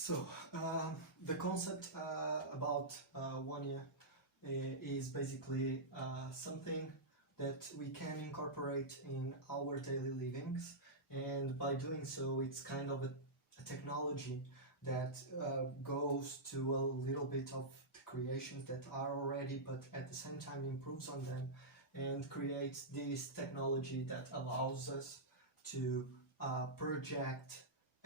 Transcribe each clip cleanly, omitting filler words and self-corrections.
So, the concept about Wonia is basically something that we can incorporate in our daily livings, and by doing so, it's kind of a technology that goes to a little bit of the creations that are already, but at the same time improves on them and creates this technology that allows us to project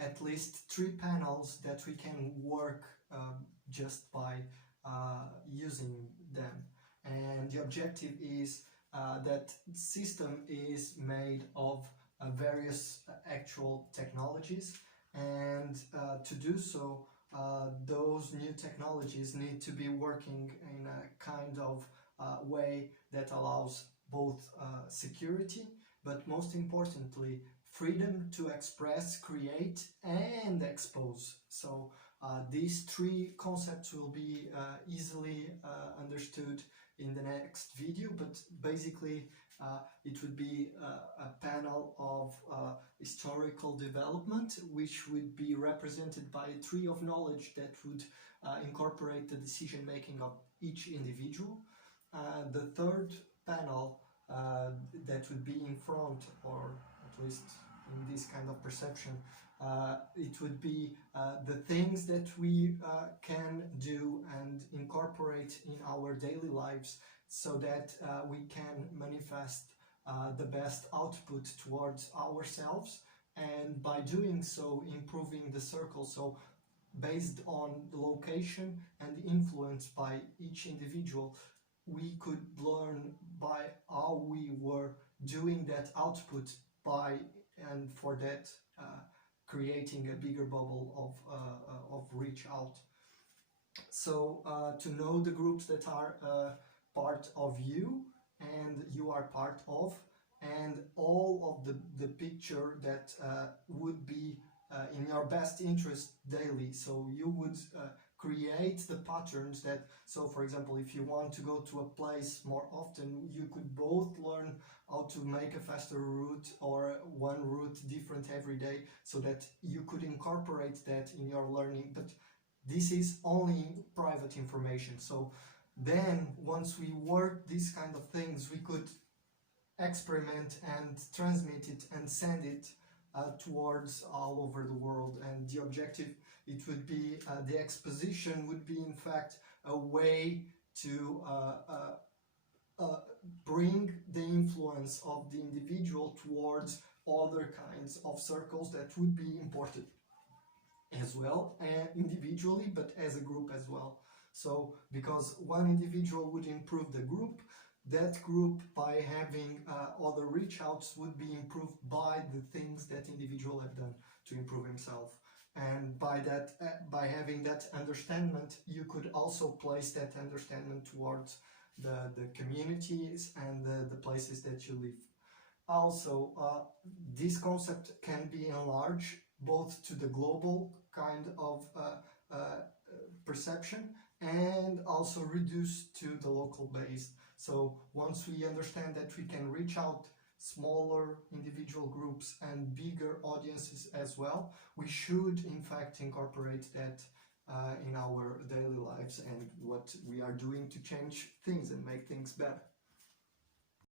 at least 3 panels that we can work just by using them. And the objective is that system is made of various actual technologies, and to do so those new technologies need to be working in a kind of way that allows both security, but most importantly freedom to express, create and expose. So these 3 concepts will be easily understood in the next video, but basically it would be a panel of historical development, which would be represented by a tree of knowledge that would incorporate the decision making of each individual. The third panel that would be in front, or at least in this kind of perception, it would be the things that we can do and incorporate in our daily lives so that we can manifest the best output towards ourselves, and by doing so improving the circle. So based on the location and influenced by each individual, we could learn by how we were doing that output by, and for that creating a bigger bubble of reach out. So to know the groups that are part of you and you are part of, and all of the picture that would be in your best interest daily. So you would create the patterns that, so for example, if you want to go to a place more often, you could both learn how to make a faster route or one route different every day, so that you could incorporate that in your learning. But this is only private information. So then once we work these kind of things, we could experiment and transmit it and send it towards all over the world. And the objective, it would be the exposition would be in fact a way to bring the influence of the individual towards other kinds of circles that would be important as well, individually, but as a group as well. So because one individual would improve the group, that group, by having other reach outs, would be improved by the things that individual have done to improve himself. And by that, by having that understanding, you could also place that understanding towards the communities and the places that you live. Also, this concept can be enlarged both to the global kind of perception, and also reduced to the local base. So once we understand that we can reach out smaller individual groups and bigger audiences as well, we should in fact incorporate that in our daily lives and what we are doing to change things and make things better.